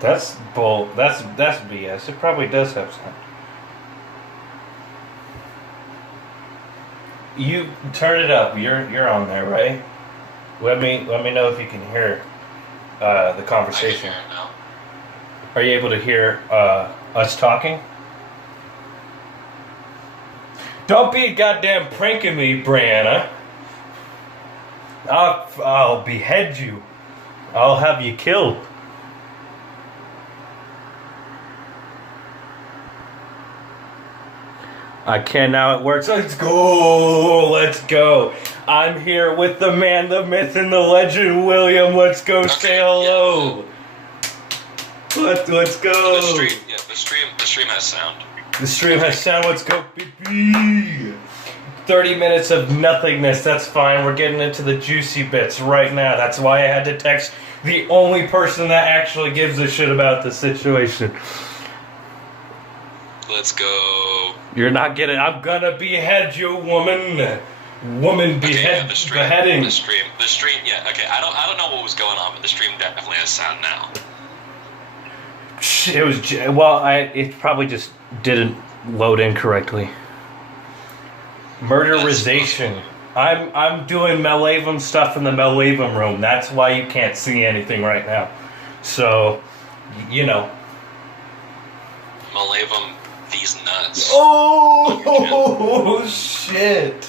That's bull. That's BS. It probably does have sound. You turn it up. You're on there, right? Let me know if you can hear the conversation. I can hear it now. Are you able to hear us talking? Don't be goddamn pranking me, Brianna. I'll behead you. I'll have you killed. I can now. It works. Let's go. Let's go. I'm here with the man, the myth, and the legend, William. Let's go. Say hello. Yeah. Let's go. The stream has sound. The stream has sound. Let's go, baby. 30 minutes of nothingness. That's fine. We're getting into the juicy bits right now. That's why I had to text the only person that actually gives a shit about the situation. Let's go. You're not getting. I'm gonna behead you, woman. Woman beheading. The stream. Yeah. Okay. I don't know what was going on, but the stream definitely has sound now. It was well. It probably just didn't load in correctly. Murderization. I'm doing Malevam stuff in the Malevam room. That's why you can't see anything right now. So, you know. Malevam these nuts. Oh shit!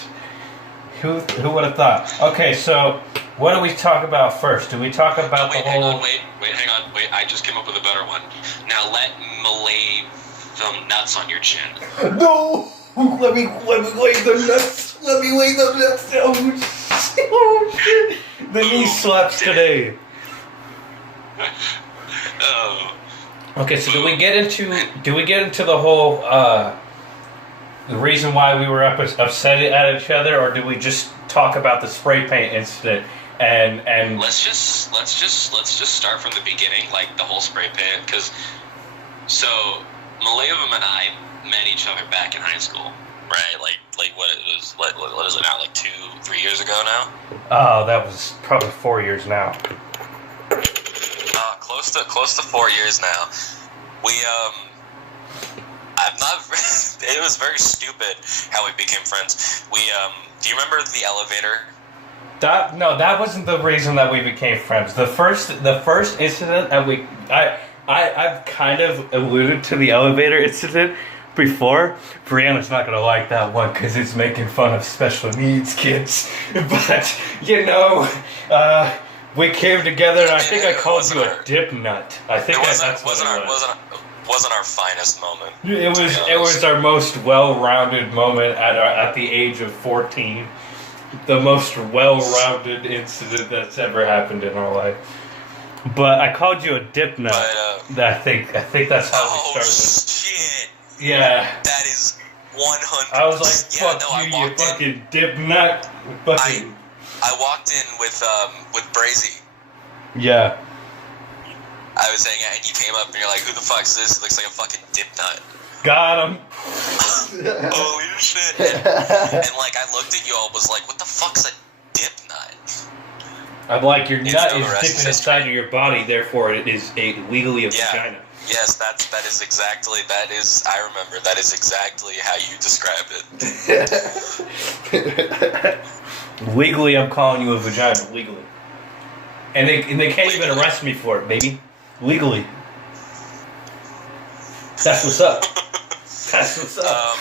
Who would have thought? Okay, so what do we talk about first? Do we talk about the whole? Hang on. I just came up with a better one. Now let Malevam nuts on your chin. No. Let me lay the nuts. Let me lay the nuts down. Oh shit! The knee slaps today. Oh. Okay, so do we get into the whole the reason why we were upset at each other, or do we just talk about the spray paint incident and let's just start from the beginning, like the whole spray paint, because so Malevam and I met each other back in high school, right? Like what is it now? Like 2-3 years ago now? Oh, that was probably 4 years now. Close to 4 years now. I'm not. It was very stupid how we became friends. Do you remember the elevator? That wasn't the reason that we became friends. The first incident that I've kind of alluded to the elevator incident before. Brianna's not gonna like that one because it's making fun of special needs kids. But you know, we came together, and I think I called you a dip nut. I think it wasn't our finest moment. It was our most well-rounded moment at the age of 14. The most well-rounded incident that's ever happened in our life. But I called you a dip nut. I think that's how we started. Oh shit! Yeah. That is 100. I was like, fuck you fucking dip nut. Fucking. I walked in with Brazy. Yeah. I was saying, and you came up and you're like, "Who the fuck's this? It looks like a fucking dip nut." Got him. Holy shit! And like, I looked at you all, was like, "What the fuck's a dip nut?" I'm like, your nut is dipping inside of your body, therefore it is legally a vagina. Yes, that is exactly. I remember. That is exactly how you described it. Legally, I'm calling you a vagina. Legally. And they can't even arrest me for it, baby. Legally. That's what's up. That's what's up.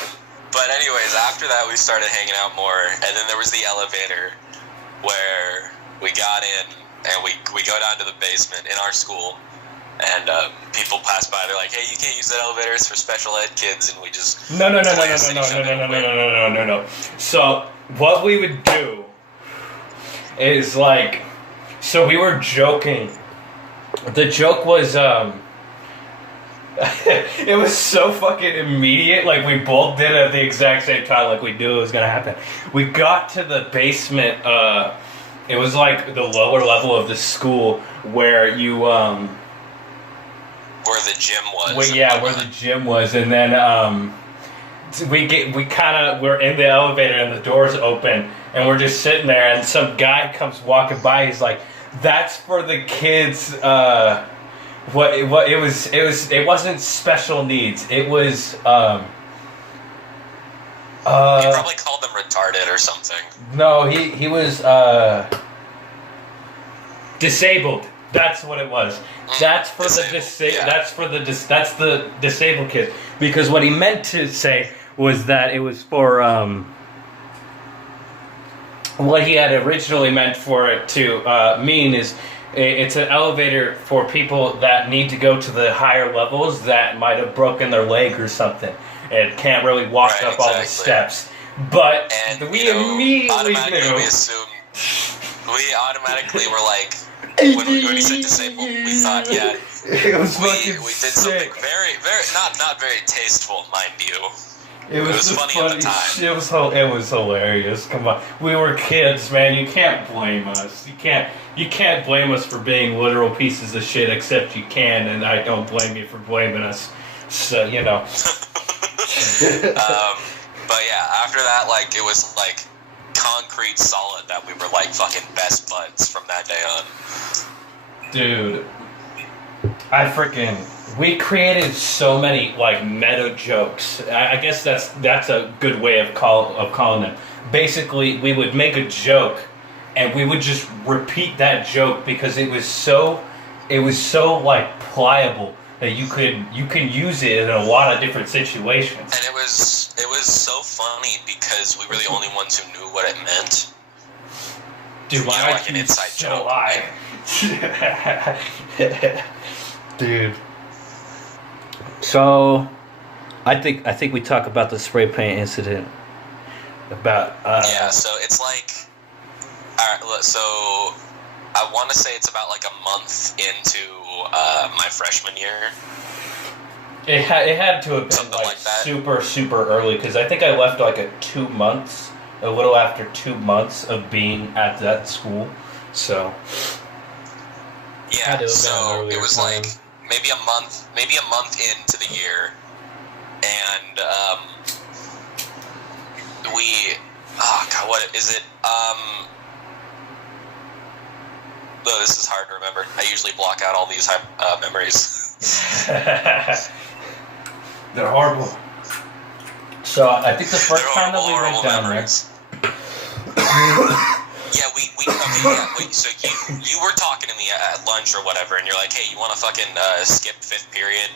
But anyways, after that, we started hanging out more, and then there was the elevator where we got in, and we go down to the basement in our school. And people pass by. They're like, "Hey, you can't use that elevator. It's for special ed kids." And we just no. So what we would do is like, so we were joking. The joke was it was so fucking immediate. Like we both did it at the exact same time. Like we knew it was gonna happen. We got to the basement. It was like the lower level of the school where you where the gym was. Where the gym was, and then we're in the elevator and the doors open, and we're just sitting there, and some guy comes walking by. He's like, "That's for the kids. it wasn't special needs. It was You probably called them retarded or something. no, he was disabled. That's what it was. That's for that's the disabled kids. Because what he meant to say was that it was for what he had originally meant for it to mean is it's an elevator for people that need to go to the higher levels that might have broken their leg or something and can't really walk up all the steps. But And we immediately knew. We automatically were like, when he said disabled, we thought, yeah, It was we fucking did sick. something very, very not very tasteful, mind you. It was the funny funny at the time. It was hilarious. Come on, we were kids, man. You can't blame us. You can't blame us for being literal pieces of shit. Except you can, and I don't blame you for blaming us. So you know. But yeah, after that, like, it was like concrete solid that we were like fucking best buds from that day on. Dude, we created so many like meta jokes. I guess that's a good way of calling them. Basically, we would make a joke, and we would just repeat that joke because it was so like pliable that you can use it in a lot of different situations. And it was so funny because we were the only ones who knew what it meant. Dude, You know, like an inside joke. Dude. So, I think we talk about the spray paint incident. About yeah, so it's like, all right. So I want to say it's about like a month into my freshman year. It had to have been Something like that. super early because I think I left like a little after 2 months of being at that school. So Yeah, so it was like maybe a month into the year, and what is it? Oh, this is hard to remember. I usually block out all these memories. they're horrible. So I think the first time that we went horrible down memories. Yeah, wait, so you were talking to me at lunch or whatever, and you're like, hey, you want to fucking skip 5th period?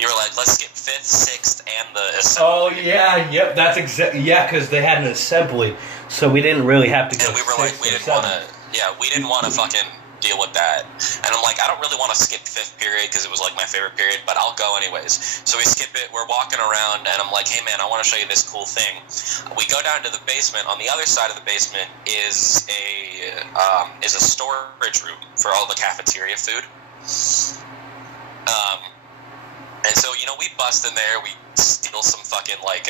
You were like, let's skip 5th, 6th, and the assembly. Oh, yeah, yep, that's exactly, yeah, because they had an assembly, so we didn't really have to go. And we were like, we didn't want to fucking deal with that. And I'm like, I don't really want to skip 5th period because it was like my favorite period, but I'll go anyways. So we skip it, we're walking around, and I'm like, hey man, I want to show you this cool thing. We go down to the basement. On the other side of the basement is a storage room for all the cafeteria food. And so, you know, we bust in there, we steal some fucking, like,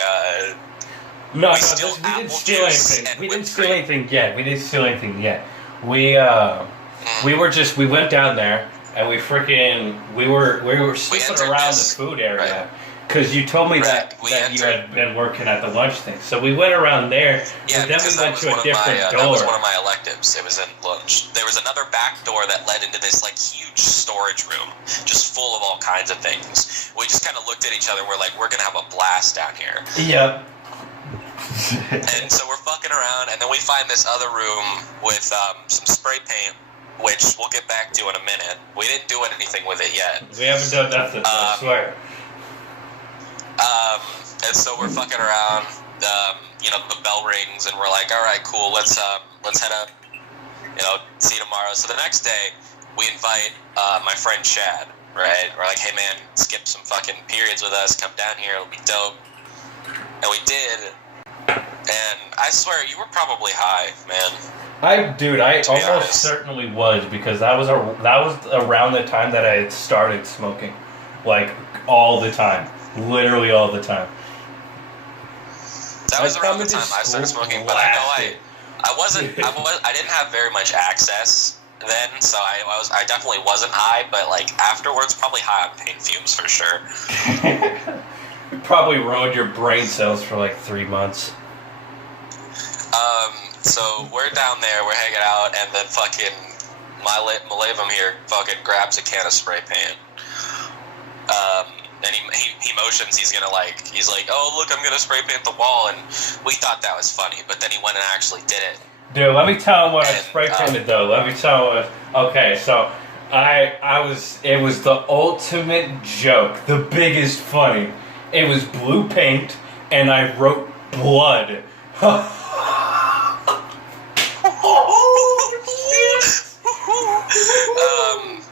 we didn't steal anything. We didn't steal anything yet. We went down there, and we were sniffing around the food area. Because you told me that you had been working at the lunch thing. So we went around there, yeah, but then we went to a different door. That was one of my electives. It was in lunch. There was another back door that led into this, like, huge storage room, just full of all kinds of things. We just kind of looked at each other, we're like, we're going to have a blast down here. Yep. And so we're fucking around, and then we find this other room with some spray paint, which we'll get back to in a minute. We didn't do anything with it yet. We haven't done nothing, I swear. And so we're fucking around. You know, the bell rings, and we're like, all right, cool. Let's head up. You know, see you tomorrow. So the next day, we invite my friend Chad. Right? We're like, hey man, skip some fucking periods with us. Come down here. It'll be dope. And we did. And I swear, you were probably high, man. I almost certainly was, because that was around the time that I had started smoking, like all the time, literally all the time. That was around the time I started smoking, but I didn't have very much access then, so I definitely wasn't high, but like afterwards, probably high on paint fumes for sure. You probably ruined your brain cells for like 3 months. So we're down there, we're hanging out, and then fucking Malavum here fucking grabs a can of spray paint. And he motions, he's like, oh, look, I'm gonna spray paint the wall, and we thought that was funny, but then he went and actually did it. Dude, let me tell him what I spray painted, though. Let me tell him okay, so, it was the ultimate joke, the biggest funny. It was blue paint, and I wrote blood.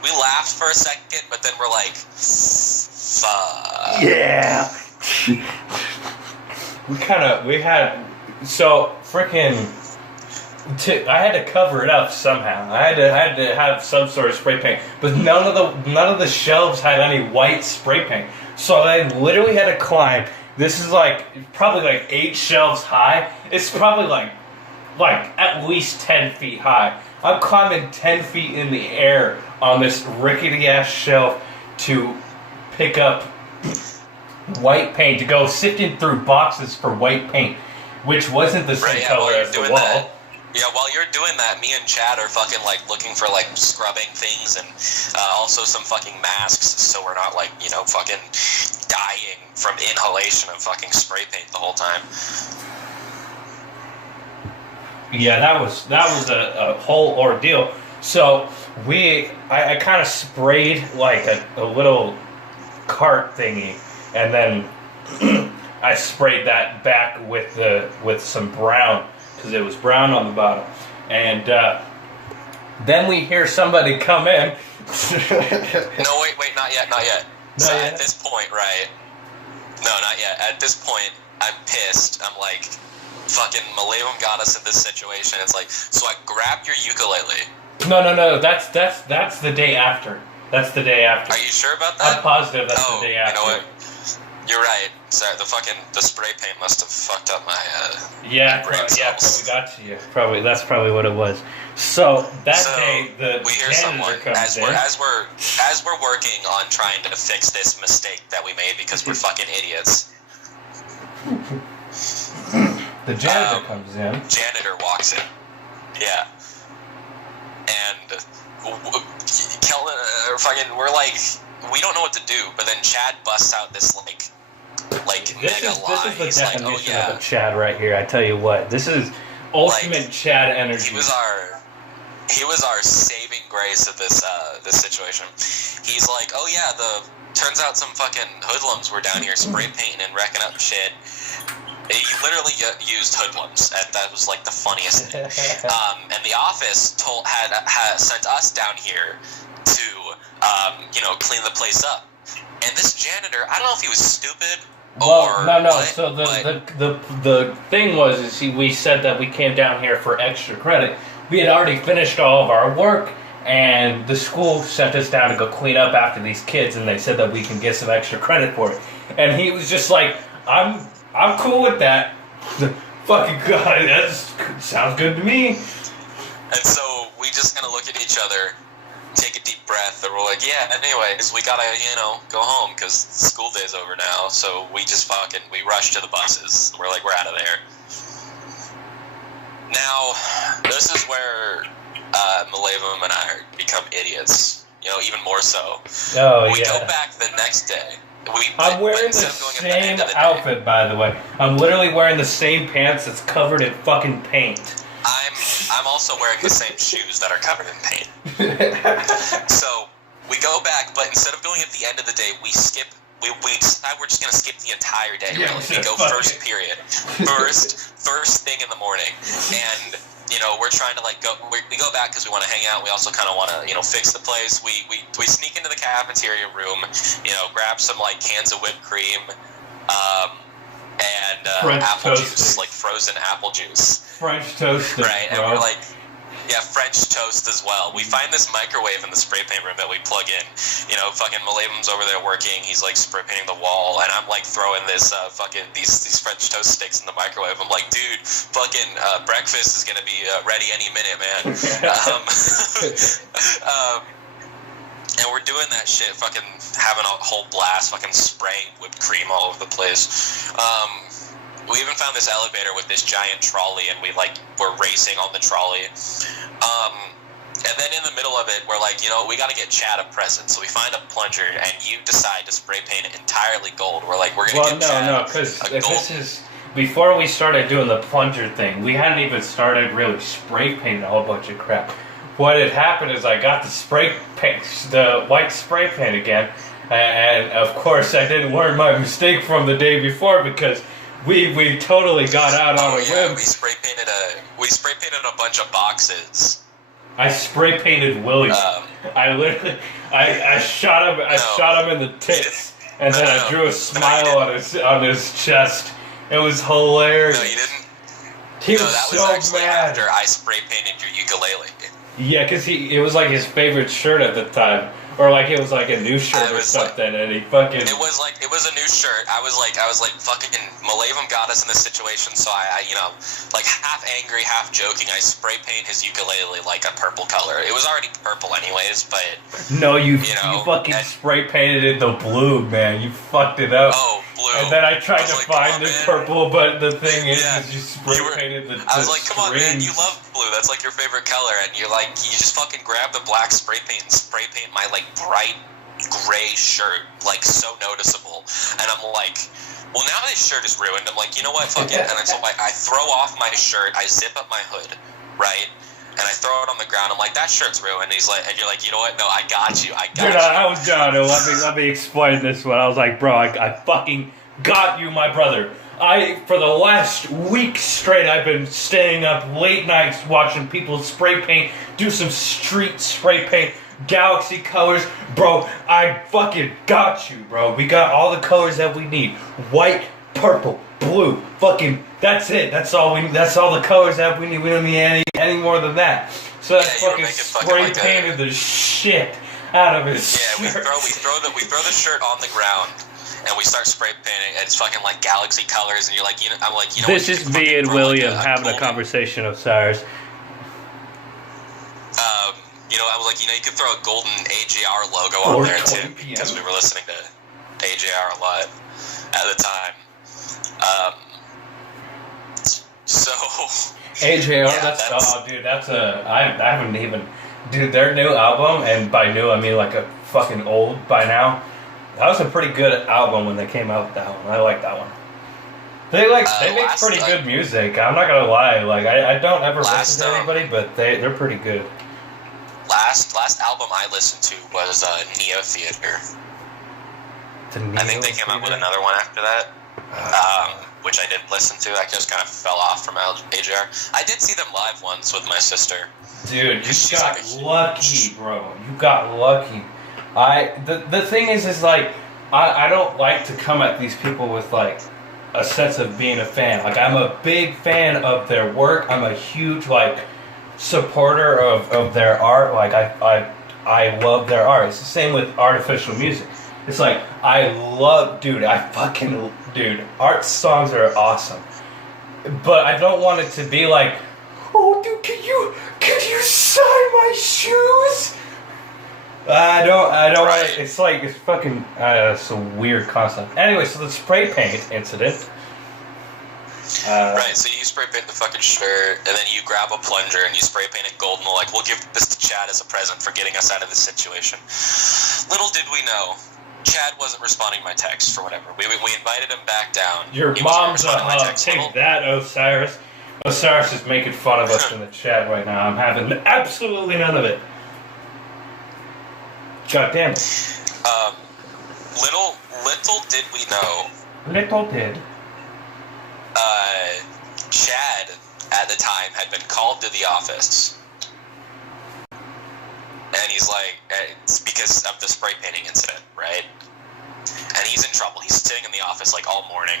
We laughed for a second, but then we're like, fuck. Yeah. I had to cover it up somehow. I had to have some sort of spray paint, but none of the shelves had any white spray paint. So I literally had to climb. This is probably 8 shelves high. It's probably like at least 10 feet high. I'm climbing 10 feet in the air on this rickety ass shelf to pick up white paint, to go sifting through boxes for white paint, which wasn't the same color as the wall. That. Yeah, while you're doing that, me and Chad are fucking looking for scrubbing things and also some fucking masks, so we're not fucking dying from inhalation of fucking spray paint the whole time. Yeah, that was a whole ordeal. So I kind of sprayed a little cart thingy, and then I sprayed that back with some brown, because it was brown on the bottom. And then we hear somebody come in. No, wait, not yet. At this point, right? No, not yet. At this point, I'm pissed. I'm like, fucking Malavum got us in this situation. It's like, so I grabbed your ukulele. No. That's the day after. That's the day after. Are you sure about that? I'm positive that's the day after. You know what? You're right. Sorry, the spray paint must have fucked up my brain cells. Probably got to you. That's probably what it was. So day we hear someone as we're working on trying to fix this mistake that we made because we're fucking idiots. The janitor comes in. Janitor walks in. Yeah. And we're like, we don't know what to do, but then Chad busts out this mega lie. This is the definition of a Chad right here. I tell you what, this is ultimate Chad energy. He was our saving grace of this situation. He's like, oh yeah, turns out some fucking hoodlums were down here spray painting and wrecking up shit. He literally used hoodlums, and that was the funniest thing. And the office had sent us down here to clean the place up. And this janitor, I don't know if he was stupid or no. What, so the thing was we said that we came down here for extra credit. We had already finished all of our work, and the school sent us down to go clean up after these kids, and they said that we can get some extra credit for it. And he was just like, I'm cool with that. Fucking God, that sounds good to me. And so we just kind of look at each other, take a deep breath, and we're like, yeah, anyways, we gotta, go home because school day's over now. So we just we rush to the buses. We're like, we're out of there. Now, this is where Malavum and I become idiots. Even more so. Oh, we go back the next day. I'm wearing the same outfit, by the way. I'm literally wearing the same pants that's covered in fucking paint. I'm also wearing the same shoes that are covered in paint. So we go back, but instead of going at the end of the day, we skip. We decide we're just gonna skip the entire day. Yeah, really, we go first period, first thing in the morning, and we're trying to go. We go back because we want to hang out. We also kind of want to fix the place. We sneak into the cafeteria room, grab some cans of whipped cream, and apple juice, frozen apple juice. French toast, right? Bro. And we're like, yeah, French toast as well. We find this microwave in the spray paint room that we plug in. Fucking Malavum's over there working. He's spray painting the wall, and I'm throwing this these French toast sticks in the microwave. I'm like, dude, fucking breakfast is gonna be ready any minute, man. And we're doing that shit, fucking having a whole blast, fucking spraying whipped cream all over the place. We even found this elevator with this giant trolley, and we're racing on the trolley. And then in the middle of it, we're like, we got to get Chad a present. So we find a plunger, and you decide to spray paint it entirely gold. We're like, we're going to get Chad because a gold. this is before we started doing the plunger thing. We hadn't even started really spray painting a whole bunch of crap. What had happened is I got the white spray paint again, and of course I didn't learn my mistake from the day before because we totally got out on a whim. We spray painted a bunch of boxes. I spray painted Willie. I shot him in the tits, and then I drew a smile on his chest. It was hilarious. No, you didn't. He was that so was actually mad. after I spray painted your ukulele. Yeah, because it was like his favorite shirt at the time. Or like it was like a new shirt or something, and he fucking... It was a new shirt. I was like, fucking, Malavam got us in this situation, so I like half angry, half joking, I spray paint his ukulele like a purple color. It was already purple anyways, but... No, you fucking spray painted it the blue, man. You fucked it up. Oh, blue. And then I tried to find the purple, but the thing is you spray painted the I was like, come on, man, strings. you love blue. That's like your favorite color, and you just fucking grab the black spray paint and spray paint my like bright gray shirt, like so noticeable. And I'm like, well, now this shirt is ruined. I'm like, you know what, fuck it. And then so I throw off my shirt, I zip up my hood, right? And I throw it on the ground. I'm like, that shirt's ruined. And you're like, you know what? No, I got you. Dude, I was done. Let me explain this one. I was like, bro, I fucking got you, my brother. For the last week straight, I've been staying up late nights watching people spray paint, do some street spray paint, galaxy colors. Bro, I fucking got you, bro. We got all the colors that we need. White, purple, blue, fucking, that's it. That's all the colors that we need. We don't need any more than that. So that's fucking spray painted the shit out of his shirt. We throw the shirt on the ground. And we start spray painting, and it's fucking like galaxy colors, and you're like, I'm like, this is me and William having a conversation of Cyrus. I was like, you could throw a golden AJR logo on there too, because we were listening to AJR a lot at the time. So AJR, I haven't even, dude, their new album, and by new I mean like a fucking old by now. That was a pretty good album when they came out with that one. I like that one. They make pretty good music. I'm not gonna lie. Like I don't ever listen to anybody, but they're pretty good. Last album I listened to was Neo Theater. I think they came out with another one after that, which I didn't listen to. I just kind of fell off from AJR. I did see them live once with my sister. Dude, you got lucky, bro. You got lucky. The thing is like, I don't like to come at these people with like a sense of being a fan. Like, I'm a big fan of their work. I'm a huge like supporter of their art. Like I love their art. It's the same with artificial music. It's like art songs are awesome. But I don't want it to be like, oh dude, could you sign my shoes? I don't right. It's fucking it's a weird concept. Anyway, so the spray paint incident. Right, so you spray paint the fucking shirt, and then you grab a plunger and you spray paint it gold, and we're like, we'll give this to Chad as a present for getting us out of this situation. Little did we know, Chad wasn't responding to my text for whatever. We invited him back down. Your mom's a hug. Take that, Osiris. Osiris is making fun of us in the chat right now. I'm having absolutely none of it. God damn it. Little did we know. Little did. Chad, at the time, had been called to the office. And he's like, it's because of the spray painting incident, right? And he's in trouble. He's sitting in the office like all morning.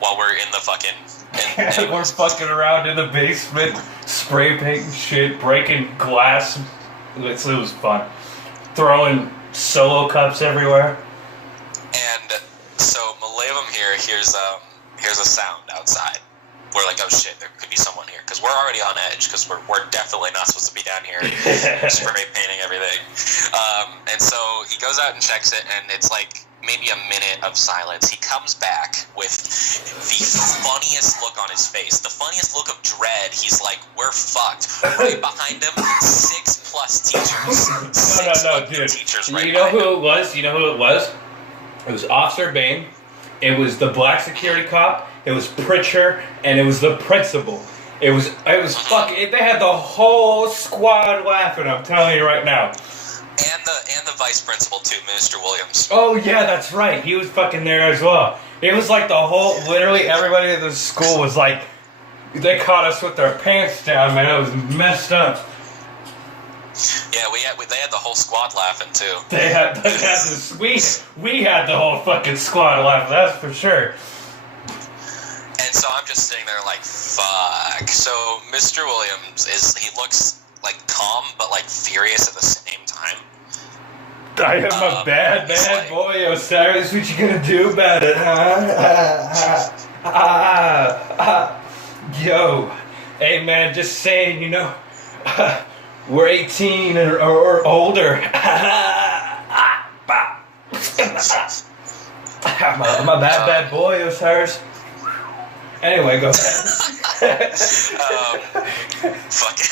While we're in the fucking... we're fucking around in the basement, spray painting shit, breaking glass. It was fun. Throwing solo cups everywhere. And so Malavam here hears a sound outside. We're like, oh shit, there could be someone here. Because we're already on edge, because we're definitely not supposed to be down here spray painting everything. And so he goes out and checks it, and it's like maybe a minute of silence. He comes back with the funniest look on his face, the funniest look of dread. He's like, "We're fucked." Right behind him, 6+ teachers. No, dude. Teachers right you know behind who him. it was? You know who it was? It was Officer Bain. It was the black security cop. It was Pritchard, and it was the principal. It was fucking. They had the whole squad laughing. I'm telling you right now. And the vice principal too, Mr. Williams. Oh yeah, that's right. He was fucking there as well. It was like literally everybody at the school was like, they caught us with their pants down, man. It was messed up. Yeah, they had the whole squad laughing too. They had we had the whole fucking squad laughing. That's for sure. And so I'm just sitting there like, fuck. So Mr. Williams he looks like calm but like furious at the same time. I am a bad like, boy, Osiris. What you gonna do about it, huh? Yo, hey man, just saying, you know, we're 18 or older. I'm a bad boy, Osiris. Anyway, go ahead. Fuck it.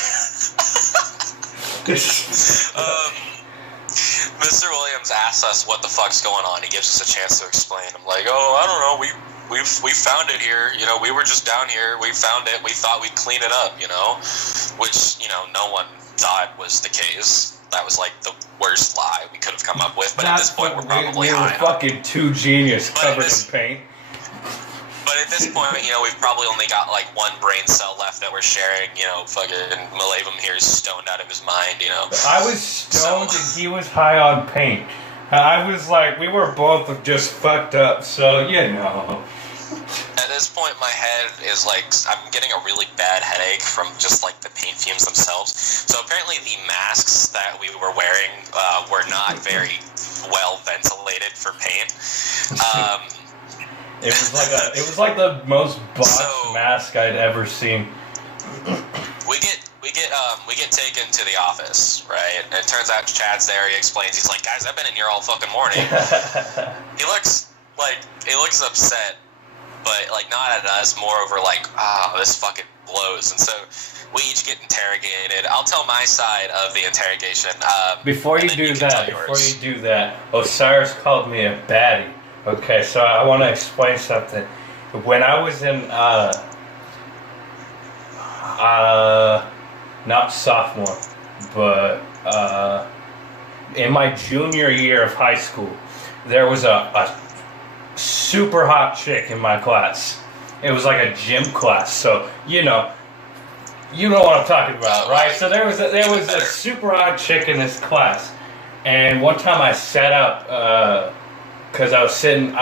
Mr. Williams asks us what the fuck's going on. He gives us a chance to explain. I'm like, oh, I don't know. We found it here. You know, we were just down here. We found it. We thought we'd clean it up. You know, which no one thought was the case. That was like the worst lie we could have come up with. But at this point, we're probably high. We were fucking two genius covered in paint. But at this point, we've probably only got like one brain cell left that we're sharing. Fucking Malavum here is stoned out of his mind. I was stoned and he was high on paint. I was like, we were both just fucked up. So At this point, my head is like, I'm getting a really bad headache from just like the paint fumes themselves. So apparently, the masks that we were wearing were not very well ventilated for paint. It was like the most botched mask I'd ever seen. We get taken to the office, right? And it turns out Chad's there. He explains. He's like, guys, I've been in here all fucking morning. He looks upset, but like not at us. Moreover, like, this fucking blows. And so we each get interrogated. I'll tell my side of the interrogation. Before you do that, Osiris called me a baddie. Okay, so I want to explain something. When I was in, not sophomore, but in my junior year of high school, there was a super hot chick in my class. It was like a gym class, so you know what I'm talking about, right? So there was a super hot chick in this class, and one time I sat up. Because I was sitting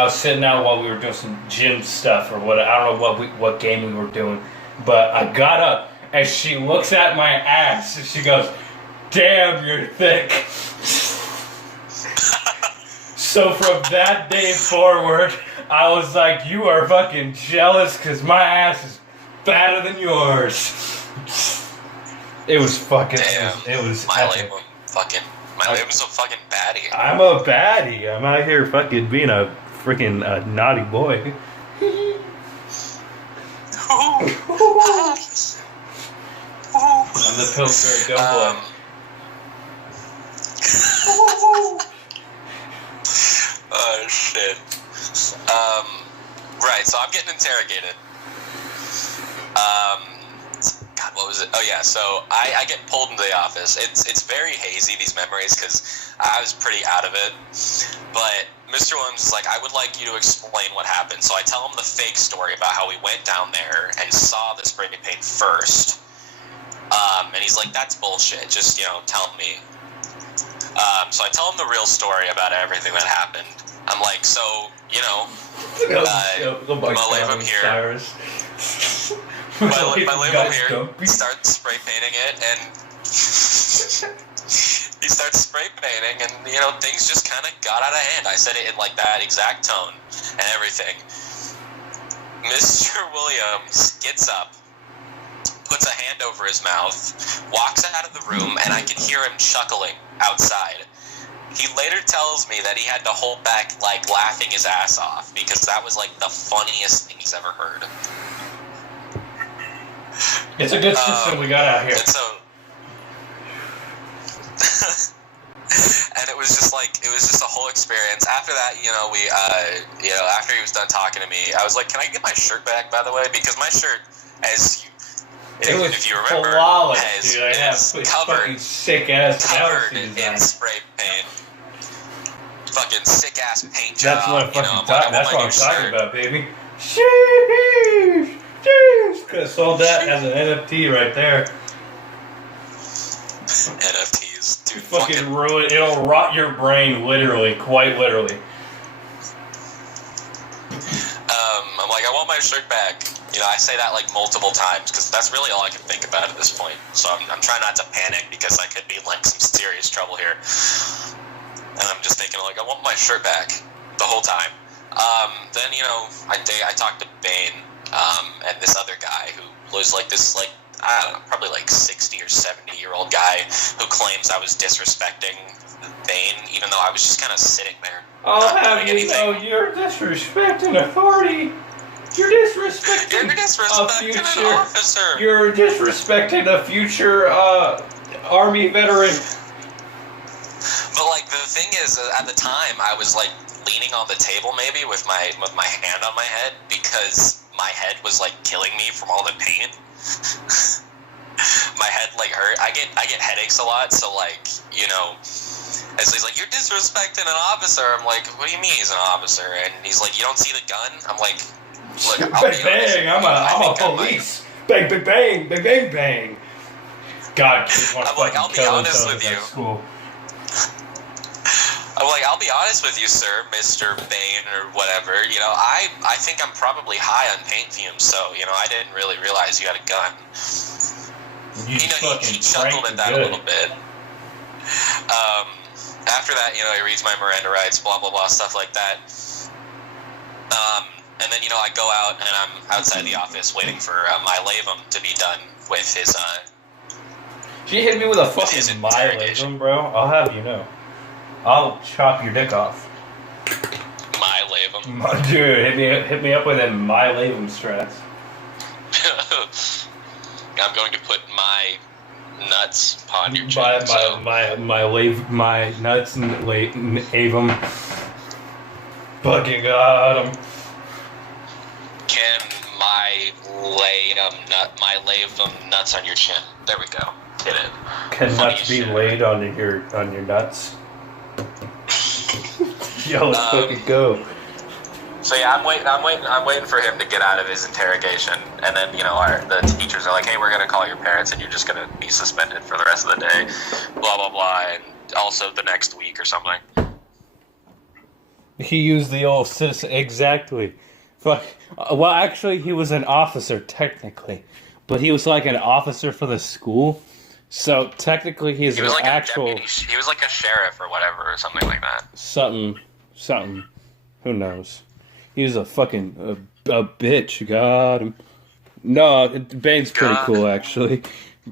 out while we were doing some gym stuff or what. I don't know what game we were doing, but I got up and she looks at my ass and she goes, "Damn, you're thick." So from that day forward, I was like, "You are fucking jealous because my ass is fatter than yours." It was fucking. Damn, it was My label's a fucking baddie. I'm a baddie. I'm out here fucking being a freaking naughty boy. I'm the Pillsbury Doughboy. Oh shit. Right, so I'm getting interrogated. God, what was it? Oh yeah, so I get pulled into the office. It's very hazy, these memories, because I was pretty out of it. But Mr. Williams is like, I would like you to explain what happened. So I tell him the fake story about how we went down there and saw the spray paint first. And he's like, that's bullshit. Just, tell me. So I tell him the real story about everything that happened. I'm like, so, Malavum here. My here starts spray painting it, and he starts spray painting, and things just kind of got out of hand. I said it in like that exact tone and everything. Mr. Williams gets up, puts a hand over his mouth, walks out of the room, and I can hear him chuckling outside. He later tells me that he had to hold back, like, laughing his ass off because that was, like, the funniest thing he's ever heard. It's a good system we got out here. And so, and it was just a whole experience. After that, after he was done talking to me, I was like, "Can I get my shirt back, by the way?" Because my shirt, if you remember, flawless, dude. I have covered sick ass in spray paint. Fucking sick ass paint job. That's what I'm talking about, baby. Sheesh, could have sold that as an NFT right there. NFTs, dude. Fucking ruin. It'll rot your brain, literally, quite literally. I'm like, I want my shirt back. I say that like multiple times because that's really all I can think about at this point. So I'm trying not to panic because I could be in like some serious trouble here. And I'm just thinking like, I want my shirt back the whole time. Then I talked to Bane and this other guy who was like this like I don't know, probably like 60 or 70-year-old guy who claims I was disrespecting Bane, even though I was just kind of sitting there. I'll have you know you're disrespecting authority. You're disrespecting a future officer. You're disrespecting a future Army veteran. But like the thing is, at the time, I was like leaning on the table maybe with my hand on my head because my head was like killing me from all the pain. My head like hurt. I get headaches a lot, so like as he's like, "You're disrespecting an officer." I'm like, "What do you mean he's an officer?" And he's like, "You don't see the gun?" I'm like, "Look, bang bang! I'm a police. Bang bang bang bang bang bang." God, I'm like, I'll be honest with you. I'm like, I'll be honest with you, sir, Mr. Bane or whatever. I think I'm probably high on paint fumes, so I didn't really realize you had a gun. He chuckled at that a little bit. After that, he reads my Miranda rights, blah, blah, blah, stuff like that. And then, I go out, and I'm outside the office waiting for my Lavum to be done with his, She hit me with a fucking my Lavum, bro. I'll have you know. I'll chop your dick off. My Lavum? Dude, hit me up with that my Lavum strats. I'm going to put my nuts upon your chin. My nuts and Avum. Fucking got him. Can my Lavum nuts on your chin? There we go. Hit it. Can nuts be laid on your nuts? Yo, let's fucking go. So yeah, I'm waiting for him to get out of his interrogation, and then the teachers are like, "Hey, we're gonna call your parents, and you're just gonna be suspended for the rest of the day, blah blah blah, and also the next week or something." He used the old citizen exactly. Fuck. Well, actually, he was an officer technically, but he was like an officer for the school. So technically, he was like actual. He was like a sheriff or whatever, or something like that. Something. Who knows? He was a fucking a bitch. Got him. No, Bane's pretty cool actually.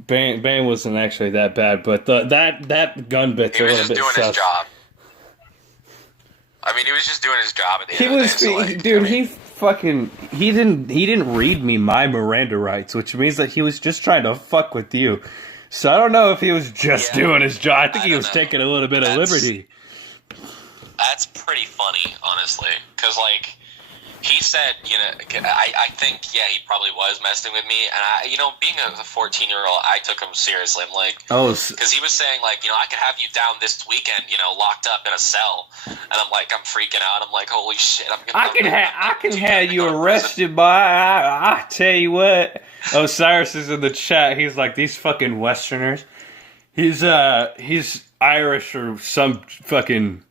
Bane wasn't actually that bad, but that gun bit's a little bit sus. He was just doing his job. I mean, he was just doing his job at the end of the day. He didn't read me my Miranda rights, which means that he was just trying to fuck with you. So I don't know if he was just doing his job. I think he was taking a little bit of liberty. That's pretty funny, honestly, because like he said, I think he probably was messing with me, and being a 14-year-old, I took him seriously. I'm like, because he was saying like, I could have you down this weekend, locked up in a cell, and I'm like, I'm freaking out. I'm like, holy shit, I can have you arrested by. I tell you what. Osiris is in the chat. He's like, these fucking Westerners. He's Irish or some fucking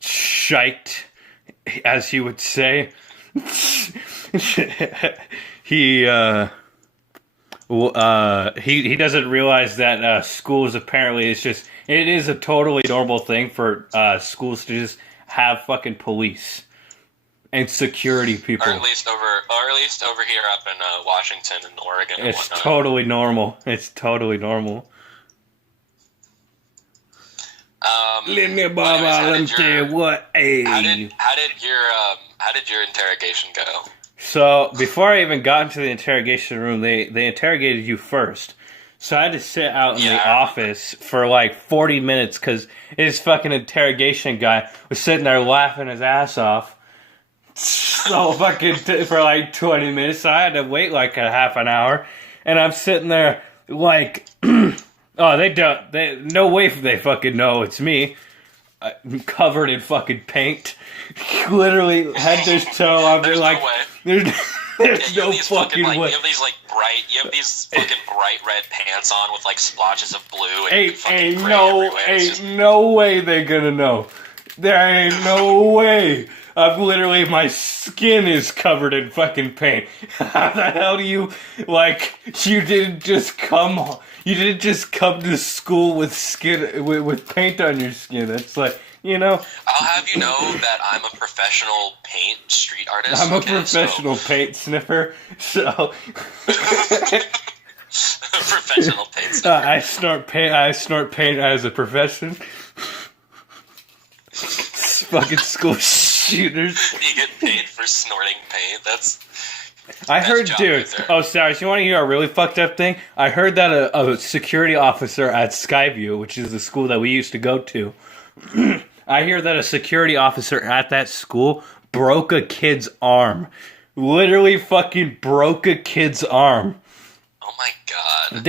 shite, as he would say. He doesn't realize that schools apparently it is a totally normal thing for schools to just have fucking police and security people. Or at least over here up in Washington and Oregon. And it's totally normal. It's totally normal. Let me anyways, let me tell you what. Hey. How did your interrogation go? So before I even got into the interrogation room, they interrogated you first. So I had to sit out in the office for like 40 minutes because his fucking interrogation guy was sitting there laughing his ass off. So fucking for like 20 minutes. So I had to wait like a half an hour. And I'm sitting there like, oh, no way they fucking know it's me. I'm covered in fucking paint. Literally head to toe. I'm There's like, no way. There's no fucking way. You have these fucking bright red pants on with like splotches of blue and Ain't gray everywhere. no way they gonna know. There ain't no way. My skin is covered in fucking paint. How the hell do you, you didn't just come to school with with paint on your skin. It's like, I'll have you know that I'm a professional paint street artist. I'm a professional paint sniffer, so... Professional paint sniffer. I snort paint as a profession. Fucking school shooters. You get paid for snorting paint. I heard, dude. Oh, sorry. So you want to hear a really fucked up thing? I heard that a security officer at Skyview, which is the school that we used to go to, I hear that a security officer at that school broke a kid's arm. Literally fucking broke a kid's arm. Oh my god.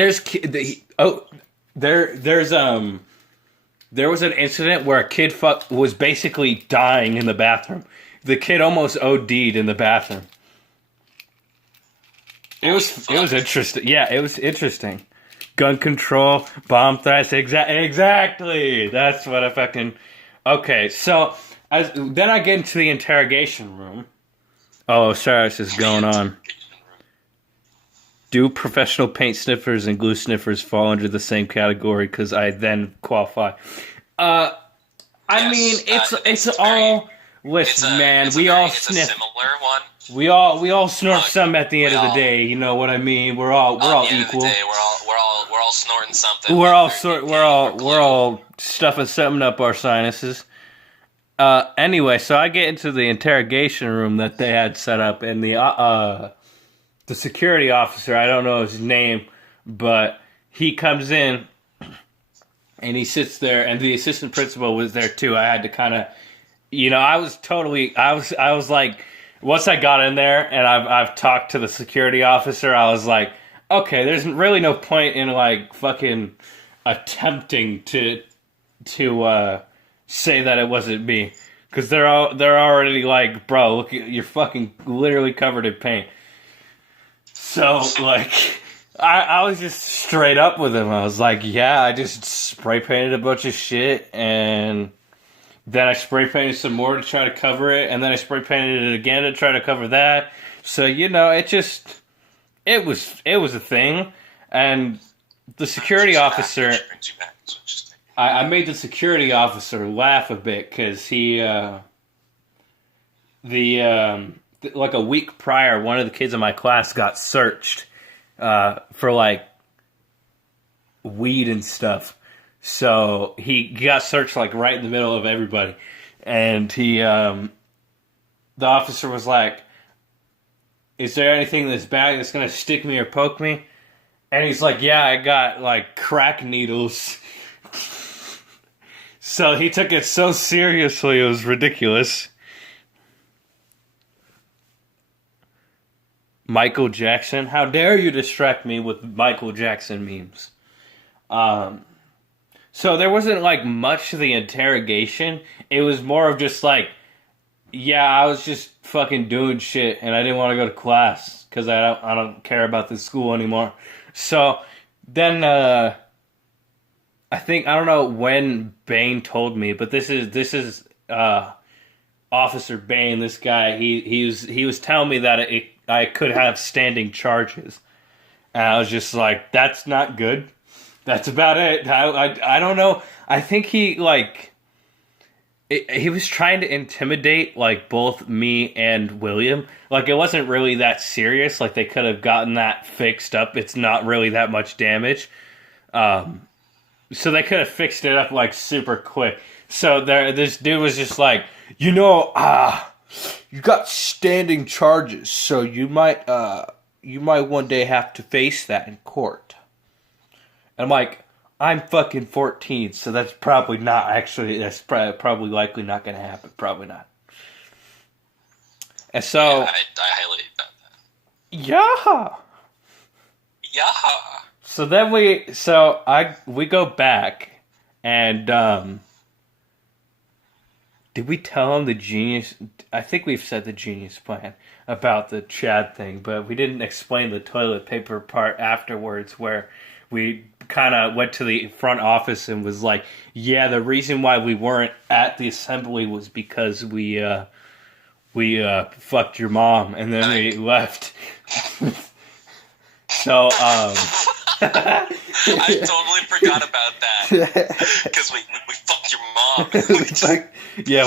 There was an incident where a kid was basically dying in the bathroom. The kid almost OD'd in the bathroom. It was interesting. Yeah, it was interesting. Gun control, bomb threats, exactly. That's what I fucking... Okay, so then I get into the interrogation room. Oh, sorry, this is going on. Do professional paint sniffers and glue sniffers fall under the same category? Because I then qualify. It's all... Listen, man, we all sniff. It's a similar one. We all snort some at the end of the day. You know what I mean? We're all equal. At the end of the day, we're all snorting something. We're all stuffing something up our sinuses. Anyway, so I get into the interrogation room that they had set up, and the security officer, I don't know his name, but he comes in and he sits there, and the assistant principal was there too. I had to kind of, I was like, once I got in there and I've talked to the security officer, I was like, okay, there's really no point in like fucking attempting to say that it wasn't me, because they're already like, bro, look, you're fucking literally covered in paint. So like, I was just straight up with him. I was like, yeah, I just spray painted a bunch of shit, and then I spray painted some more to try to cover it, and then I spray painted it again to try to cover that. So it was a thing, and the security officer. I made the security officer laugh a bit because he, like a week prior, one of the kids in my class got searched for like weed and stuff. So he got searched like right in the middle of everybody, and the officer was like, "Is there anything in this bag that's gonna stick me or poke me?" And he's like, "Yeah, I got like crack needles." So he took it so seriously, it was ridiculous. Michael Jackson? How dare you distract me with Michael Jackson memes? So there wasn't like much to the interrogation. It was more of just like, yeah, I was just fucking doing shit and I didn't want to go to class because I don't care about this school anymore. So then I don't know when Bain told me, but this is Officer Bain. This guy, he was telling me that I could have standing charges, and I was just like, that's not good. That's about it. I don't know. I think he was trying to intimidate like both me and William. Like, it wasn't really that serious. Like, they could have gotten that fixed up. It's not really that much damage. So they could have fixed it up like super quick. So this dude was just like, you know, you got standing charges, so you might one day have to face that in court. And I'm like, I'm fucking 14, so that's probably not actually, that's probably likely not going to happen. Probably not. And so... Yeah, I highly doubt that. Yeah! Yeah! So then we go back, and, did we tell him the genius... I think we've said the genius plan about the Chad thing, but we didn't explain the toilet paper part afterwards, where we kind of went to the front office and was like, yeah, the reason why we weren't at the assembly was because we fucked your mom, and then we left. So, I totally forgot about that. Because we fucked your mom.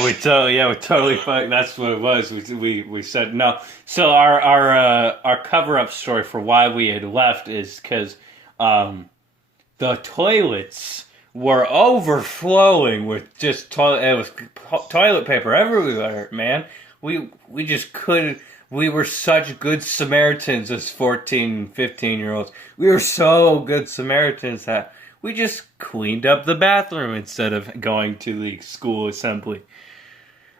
we totally fucked. That's what it was. We said no. So our cover-up story for why we had left is because the toilets were overflowing with just toilet paper everywhere, man. We just couldn't. We were such good Samaritans as 14, 15-year-olds. We were so good Samaritans that we just cleaned up the bathroom instead of going to the school assembly.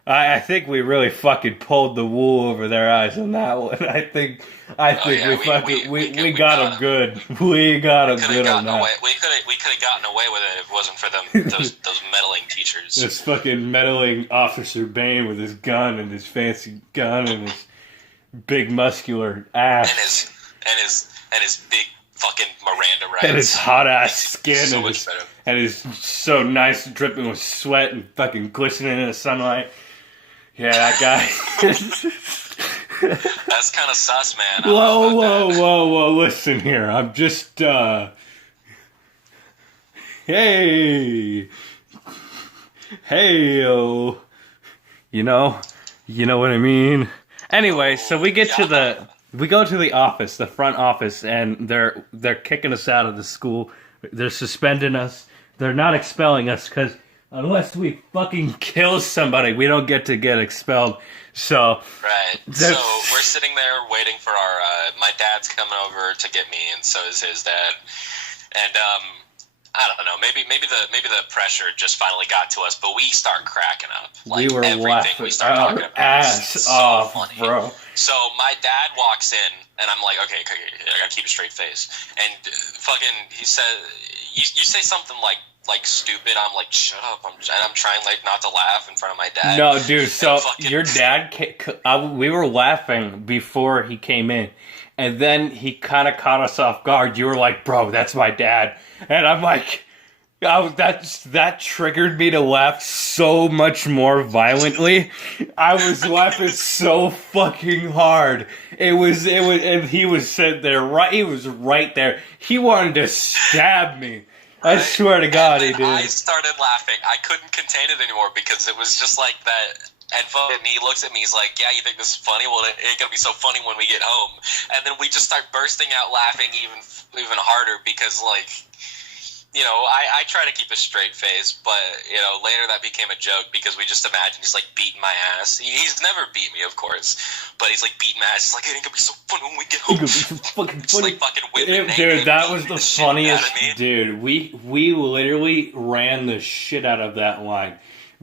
I think we really fucking pulled the wool over their eyes on that one. I think we got them good. We got them good on that. We could have gotten away with it if it wasn't for them those meddling teachers. This fucking meddling Officer Bane with his gun and his fancy gun and his big muscular ass and his big fucking Miranda rights and his hot ass skin so and his so nice, dripping with sweat and fucking glistening in the sunlight. Yeah, that guy. That's kind of sus, man. Whoa! Listen here, I'm just hey, you know what I mean. Anyway, so we get we go to the office, the front office, and they're kicking us out of the school. They're suspending us. They're not expelling us because unless we fucking kill somebody, we don't get expelled. So right. So we're sitting there waiting for our. My dad's coming over to get me, and so is his dad. And I don't know. Maybe the pressure just finally got to us, but we start cracking up. Like, we were laughing we start talking about ass off, so funny, bro. So my dad walks in, and I'm like, okay, I gotta keep a straight face. And fucking, he said, you say something like stupid. I'm like, shut up. I'm trying like not to laugh in front of my dad. No, dude. So your dad, we were laughing before he came in, and then he kind of caught us off guard. You were like, bro, that's my dad. And I'm like, that triggered me to laugh so much more violently. I was laughing so fucking hard. It was, and he was sitting there, he was right there. He wanted to stab me. I swear to God, he did. I started laughing. I couldn't contain it anymore because it was just like that. And he looks at me, he's like, yeah, you think this is funny? Well, it ain't going to be so funny when we get home. And then we just start bursting out laughing even harder because, like, you know, I try to keep a straight face, but, you know, later that became a joke because we just imagined he's, like, beating my ass. He's never beat me, of course, but he's, like, beating my ass. He's like, it ain't going to be so funny when we get home. It's gonna be so fucking funny. Like fucking whipping dude, that was the funniest. Dude, we literally ran the shit out of that line.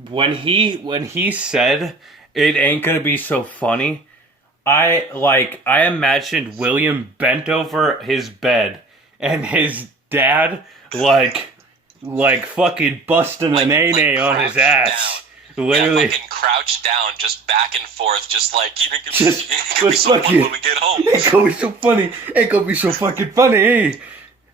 When he said it ain't gonna be so funny, I imagined William bent over his bed and his dad like fucking busting a nay on his ass. Down. Literally, yeah, fucking crouched down, just back and forth, just like you know, it's gonna be so funny when we get home. It's gonna be so funny. It's gonna be so fucking funny.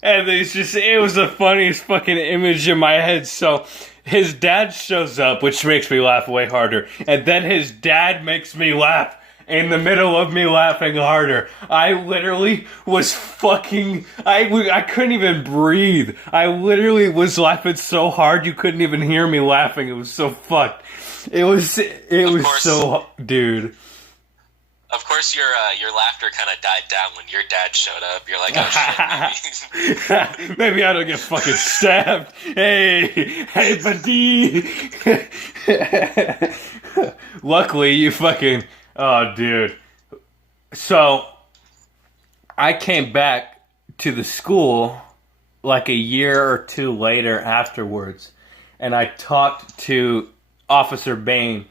And it was the funniest fucking image in my head. So his dad shows up, which makes me laugh way harder. And then his dad makes me laugh in the middle of me laughing harder. I literally was fucking... I couldn't even breathe. I literally was laughing so hard you couldn't even hear me laughing. It was so fucked. It was so... Dude. Of course, your laughter kind of died down when your dad showed up. You're like, oh shit, maybe. Maybe I don't get fucking stabbed. Hey, buddy. Luckily, you fucking. Oh, dude. So, I came back to the school like a year or two later afterwards, and I talked to Officer Bain,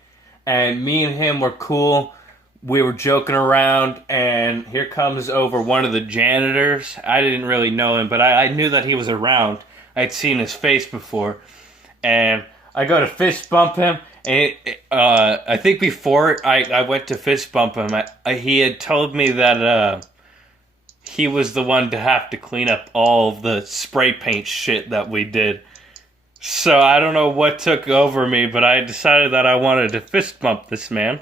and me and him were cool. We were joking around, and here comes over one of the janitors. I didn't really know him, but I knew that he was around. I'd seen his face before, and I go to fist bump him, and I think before I went to fist bump him, he had told me that he was the one to have to clean up all the spray paint shit that we did. So I don't know what took over me, but I decided that I wanted to fist bump this man.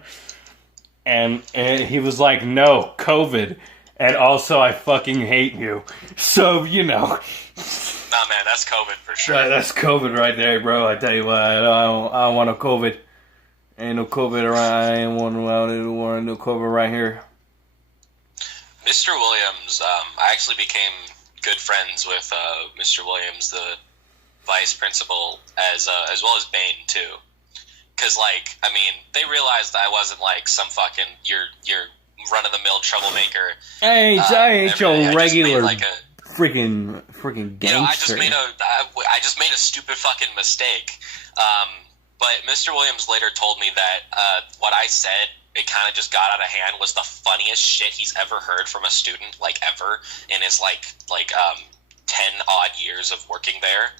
And he was like, no, COVID. And also, I fucking hate you. So, you know. Nah, man, that's COVID for sure. Right, that's COVID right there, bro. I tell you what, I don't want no COVID. Ain't no COVID around. I ain't want no COVID right here. Mr. Williams, I actually became good friends with Mr. Williams, the vice principal, as well as Bain, too. Because, like, I mean, they realized I wasn't, like, some fucking, your run-of-the-mill troublemaker. I ain't your regular, like freaking gangster. You know, I just made a stupid fucking mistake. But Mr. Williams later told me that what I said, it kind of just got out of hand, was the funniest shit he's ever heard from a student, like, ever, in his, like 10-odd years of working there.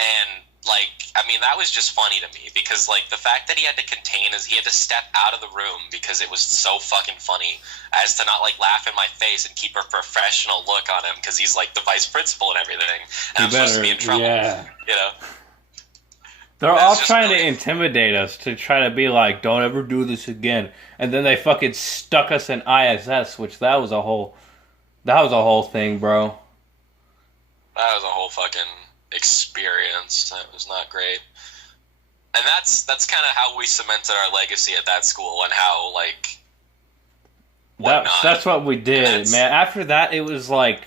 And, like, I mean, that was just funny to me, because, like, the fact that he had to step out of the room because it was so fucking funny, as to not, like, laugh in my face and keep a professional look on him, because he's, like, the vice principal and everything, and I'm supposed to be in trouble, you know? They're all trying to intimidate us, to try to be like, don't ever do this again, and then they fucking stuck us in ISS, which that was a whole thing, bro. That was a whole fucking experience. That was not great. And that's kind of how we cemented our legacy at that school, and how, like, that's what we did, man. After that, it was like,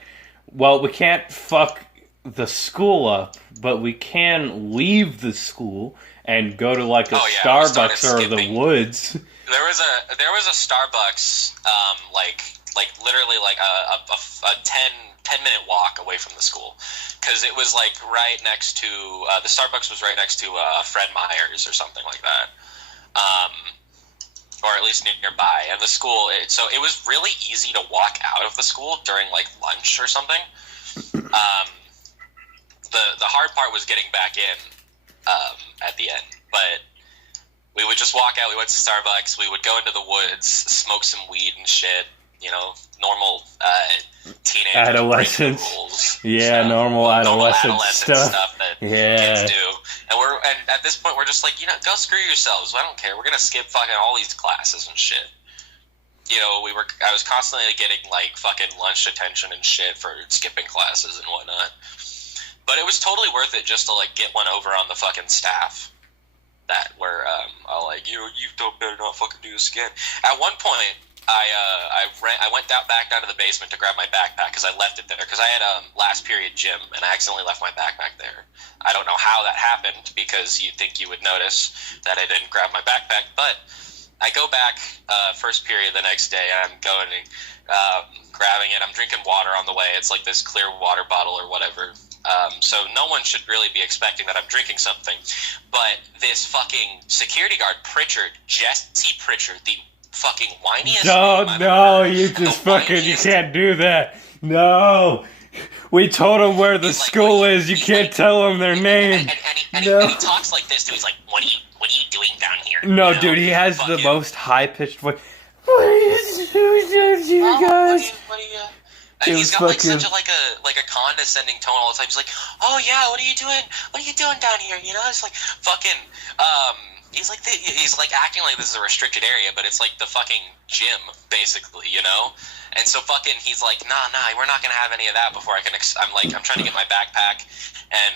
well, we can't fuck the school up, but we can leave the school and go to, like, a Starbucks or the woods. There was a Starbucks, like literally like a 10-minute walk away from the school, because it was, like, right next to the Starbucks was right next to Fred Meyer's or something like that, or at least nearby. And the school, so it was really easy to walk out of the school during, like, lunch or something. The hard part was getting back in at the end, but we would just walk out. We went to Starbucks. We would go into the woods, smoke some weed and shit. You know, normal teenage adolescence. Normal adolescent stuff that kids do. And at this point, we're just like, you know, go screw yourselves. I don't care. We're gonna skip fucking all these classes and shit. You know, I was constantly getting, like, fucking lunch detention and shit for skipping classes and whatnot. But it was totally worth it just to, like, get one over on the fucking staff. That where I'll, like, you better not fucking do this again. At one point, I went back down to the basement to grab my backpack, because I left it there, because I had last period gym, and I accidentally left my backpack there. I don't know how that happened, because you'd think you would notice that I didn't grab my backpack, but I go back first period the next day, and I'm going and grabbing it. I'm drinking water on the way. It's like this clear water bottle or whatever. So no one should really be expecting that I'm drinking something. But this fucking security guard, Jesse Pritchard, the fucking whiniest... No, you just fucking... You can't do that. No. We told him where the school is. You can't tell them their name. And he talks like this, too. He's like, what are you doing down here? No, dude, he has the most high-pitched voice. What are you doing, guys? And he's got, like, such a condescending tone all the time. He's like, oh yeah, what are you doing? What are you doing down here? You know, it's like fucking he's like acting like this is a restricted area, but it's like the fucking gym, basically, you know? And so fucking he's like, nah, we're not gonna have any of that before I can. I'm trying to get my backpack, and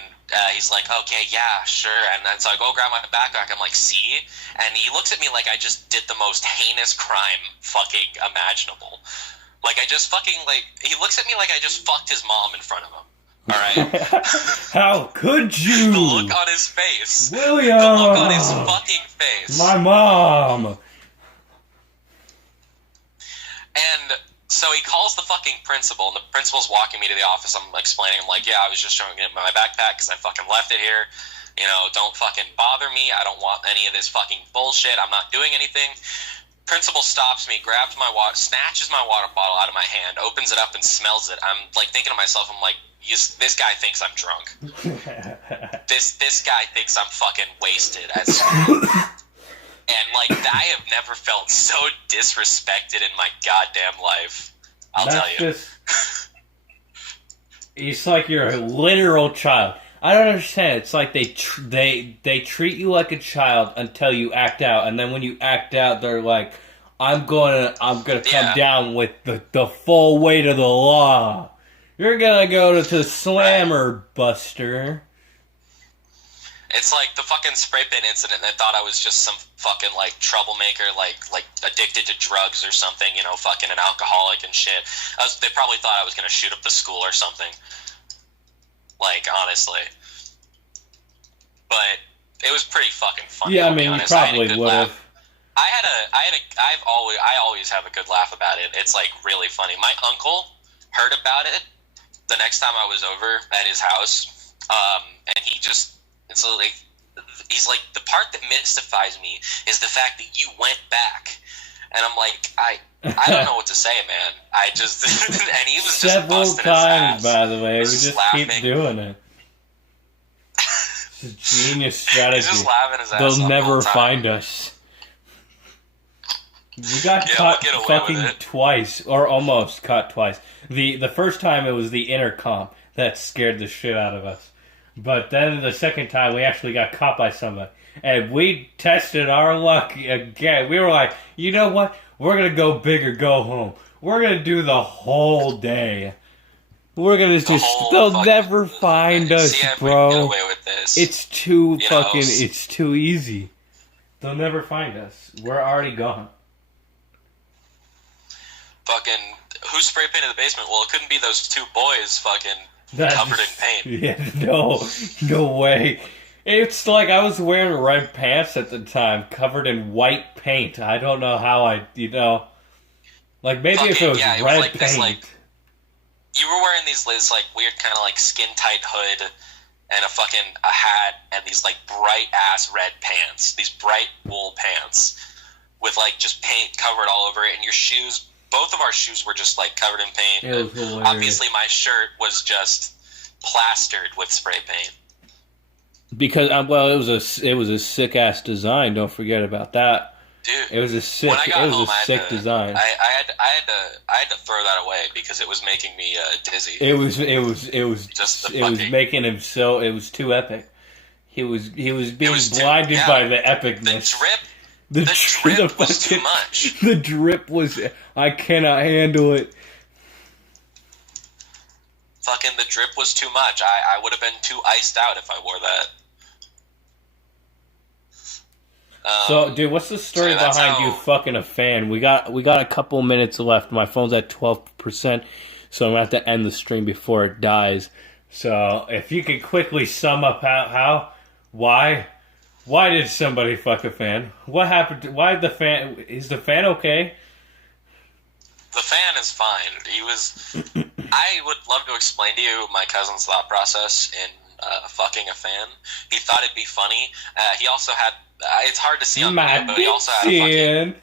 he's like, okay, yeah, sure. And then so I go grab my backpack. I'm like, see? And he looks at me like I just did the most heinous crime fucking imaginable. Like I just fucking he looks at me like I just fucked his mom in front of him. All right. How could you? The look on his face. William. The look on his fucking face. My mom. And so he calls the fucking principal, and the principal's walking me to the office. I'm explaining, I'm like, yeah, I was just trying to get my backpack because I fucking left it here. You know, don't fucking bother me. I don't want any of this fucking bullshit. I'm not doing anything. Principal stops me, grabs my water, snatches my water bottle out of my hand, opens it up and smells it. I'm like thinking to myself, I'm like, this guy thinks I'm drunk. This guy thinks I'm fucking wasted at school. And like I have never felt so disrespected in my goddamn life. I'll tell you. It's like you're a literal child. I don't understand. It's like they treat you like a child until you act out, and then when you act out, they're like, "I'm gonna come down with the full weight of the law. You're gonna go to Slammer Buster." It's like the fucking spray paint incident. They thought I was just some fucking like troublemaker, like addicted to drugs or something. You know, fucking an alcoholic and shit. They probably thought I was gonna shoot up the school or something. Like, honestly. But it was pretty fucking funny. Yeah, I mean, you probably would have. I always have a good laugh about it. It's like really funny. My uncle heard about it the next time I was over at his house, and he's like, the part that mystifies me is the fact that you went back. And I'm like, I don't know what to say, man. I just and he was several just times, his ass. by the way. We just keep doing it. It's a genius strategy. He's just laughing his ass They'll off never the whole time. find us. We got caught fucking twice, or almost caught twice. The first time it was the intercom that scared the shit out of us. But then the second time we actually got caught by somebody. And we tested our luck again. We were like, you know what? We're going to go big or go home. We're going to do the whole day. We're going to just... They'll never find us, bro. Get away with this. It's too fucking... It's too easy. They'll never find us. We're already gone. Fucking... Who spray painted the basement? Well, it couldn't be those two boys fucking covered in paint. Yeah, no way. It's like I was wearing red pants at the time, covered in white paint. I don't know how like maybe fucking, if it was red paint. You were wearing these like weird kind of like skin tight hood and a hat and these like bright ass red pants, these bright wool pants with like just paint covered all over it, and your shoes. Both of our shoes were just like covered in paint. It was hilarious. Obviously, my shirt was just plastered with spray paint. Because it was a sick ass design. Don't forget about that, dude. It was a sick design. I had to throw that away because it was making me dizzy. It was making him so. It was too epic. He was being blinded by the epicness. The drip was too much. The drip was. I cannot handle it. Fucking the drip was too much. I would have been too iced out if I wore that. So, dude, what's the story behind you fucking a fan? We got a couple minutes left. My phone's at 12%, so I'm gonna have to end the stream before it dies. So, if you could quickly sum up why did somebody fuck a fan? What happened? Why the fan? Is the fan okay? The fan is fine. He was. I would love to explain to you my cousin's thought process in fucking a fan. He thought it'd be funny. He also had. It's hard to see on video, but he also had a fucking.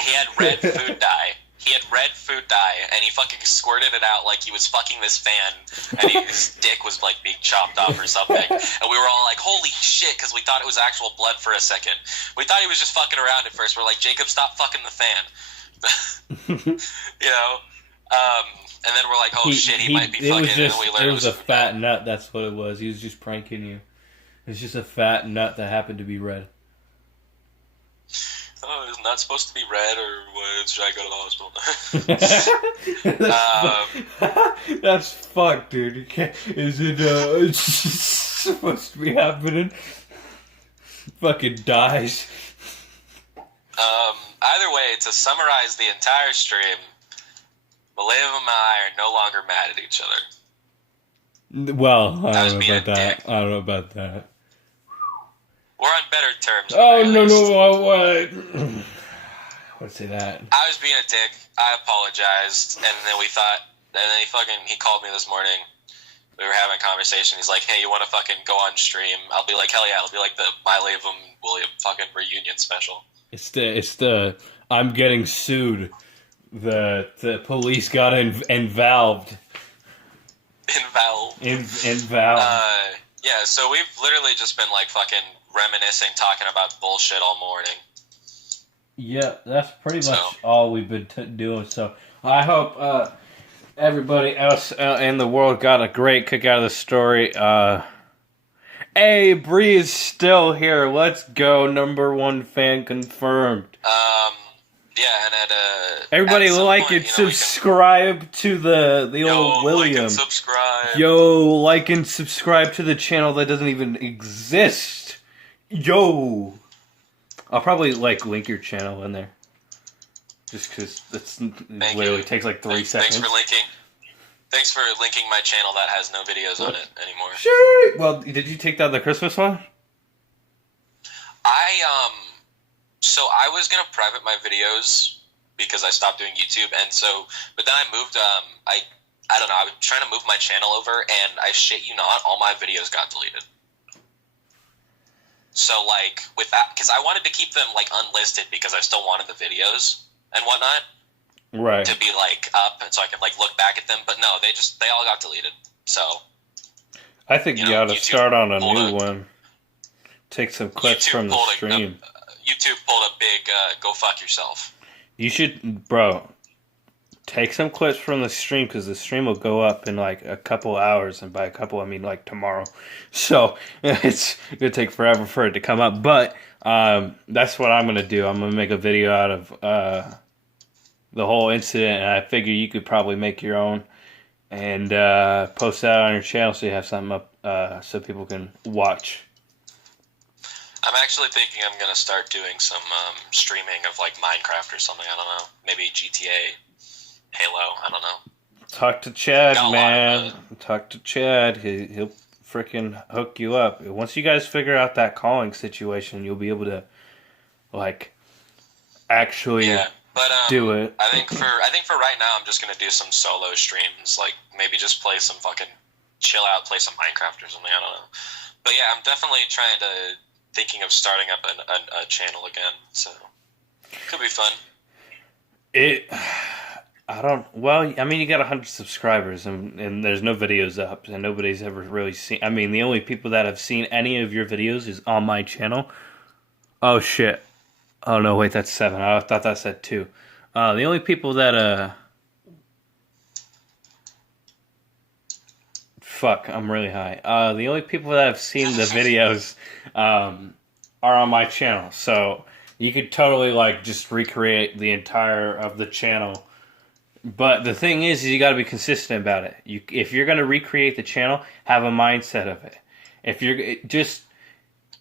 He had red food dye. He had red food dye, and he fucking squirted it out like he was fucking this fan, and his dick was like being chopped off or something. And we were all like, "Holy shit!" Because we thought it was actual blood for a second. We thought he was just fucking around at first. We're like, "Jacob, stop fucking the fan." You know. And then we're like, "Oh shit, he might be fucking." And then we learned it was a fat nut. That's what it was. He was just pranking you. It's just a fat nut that happened to be red. Oh, isn't that supposed to be red, or what? Should I go to the hospital? That's fucked, dude. You can't, is it it's supposed to be happening? Fucking dies. Either way, to summarize the entire stream, Maleva and I are no longer mad at each other. Well, I was don't know being about a that. dick. I don't know about that. We're on better terms. Oh, at no, least. no, what? Let's say that. I was being a dick. I apologized, and then he called me this morning. We were having a conversation. He's like, "Hey, you want to fucking go on stream?" I'll be like, "Hell yeah!" It'll be like the Maleva and William fucking reunion special. It's the I'm getting sued. The police got involved. Involved. Yeah, so we've literally just been like fucking reminiscing, talking about bullshit all morning. Yeah, that's pretty much all we've been doing. So I hope everybody else in the world got a great kick out of the story. Hey, Bree is still here. Let's go. #1 fan confirmed. Yeah, and everybody at some like point, and subscribe to the old William. Like and subscribe. Yo, like and subscribe to the channel that doesn't even exist. Yo. I'll probably link your channel in there. Just because that's literally takes like 3 seconds. Thanks for linking my channel that has no videos on it anymore. Sure. Well, did you take down the Christmas one? So I was gonna private my videos because I stopped doing YouTube, but then I moved. I don't know. I was trying to move my channel over, and I shit you not, all my videos got deleted. So like with that, because I wanted to keep them like unlisted because I still wanted the videos and whatnot, right, to be like up, and so I could like look back at them. But no, they all got deleted. So I think you ought to start on a new one. Take some clips from the stream. YouTube pulled a big go fuck yourself. You should, bro, take some clips from the stream, because the stream will go up in like a couple hours, and by a couple I mean like tomorrow. So it's gonna take forever for it to come up, but that's what I'm gonna do. I'm gonna make a video out of the whole incident, and I figure you could probably make your own and post that on your channel so you have something up so people can watch. I'm actually thinking I'm going to start doing some streaming of like Minecraft or something. I don't know. Maybe GTA, Halo. I don't know. Talk to Chad, man. Talk to Chad. He'll freaking hook you up. Once you guys figure out that calling situation, you'll be able to like actually do it. I think for right now, I'm just going to do some solo streams. Like maybe just play some fucking chill out, play some Minecraft or something. I don't know. But yeah, I'm definitely thinking of starting up a channel again, so could be fun. I mean, you got 100 subscribers, and there's no videos up, and nobody's ever really seen. I mean, the only people that have seen any of your videos is on my channel. Oh shit! Oh no, wait, that's 7. I thought that said 2. The only people that Fuck, I'm really high. The only people that have seen the videos are on my channel, so you could totally like just recreate the entire of the channel. But the thing is you got to be consistent about it. If you're going to recreate the channel, have a mindset of it. If you're just,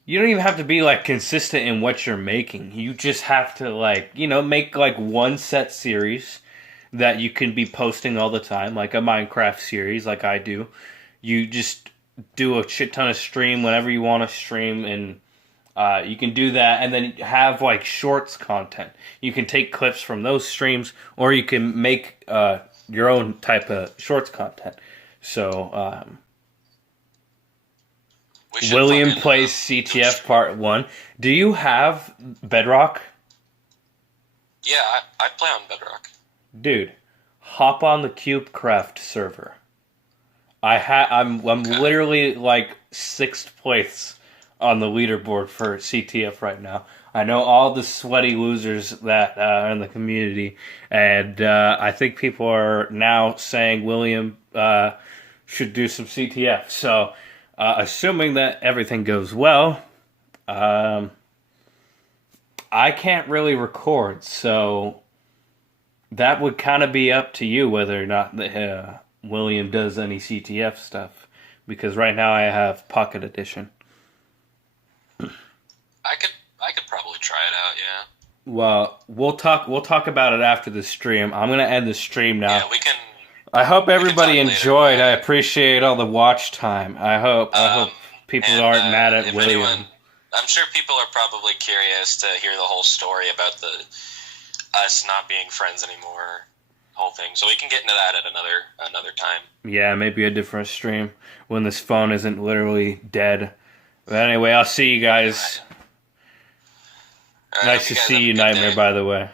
you don't even have to be like consistent in what you're making. You just have to like, make like one set series that you can be posting all the time, like a Minecraft series, like I do. You just do a shit ton of stream whenever you want to stream, and you can do that, and then have like shorts content. You can take clips from those streams, or you can make your own type of shorts content. So, William plays CTF Part 1. Do you have Bedrock? Yeah, I play on Bedrock. Dude, hop on the CubeCraft server. I'm literally like 6th place on the leaderboard for CTF right now. I know all the sweaty losers that are in the community, and I think people are now saying William should do some CTF. So, assuming that everything goes well, I I can't really record, so that would kind of be up to you whether or not William does any CTF stuff. Because right now I have Pocket Edition. I could probably try it out, yeah. Well, we'll talk about it after the stream. I'm gonna end the stream now. Yeah, we can. I hope everybody talk later, enjoyed. yeah. I appreciate all the watch time. I hope people aren't mad at if William. anyone, I'm sure people are probably curious to hear the whole story about us not being friends anymore, whole thing. So we can get into that at another time. Yeah, maybe a different stream when this phone isn't literally dead. But anyway, I'll see you guys. All right, Nice to you guys see have a you, good Nightmare, day. by the way.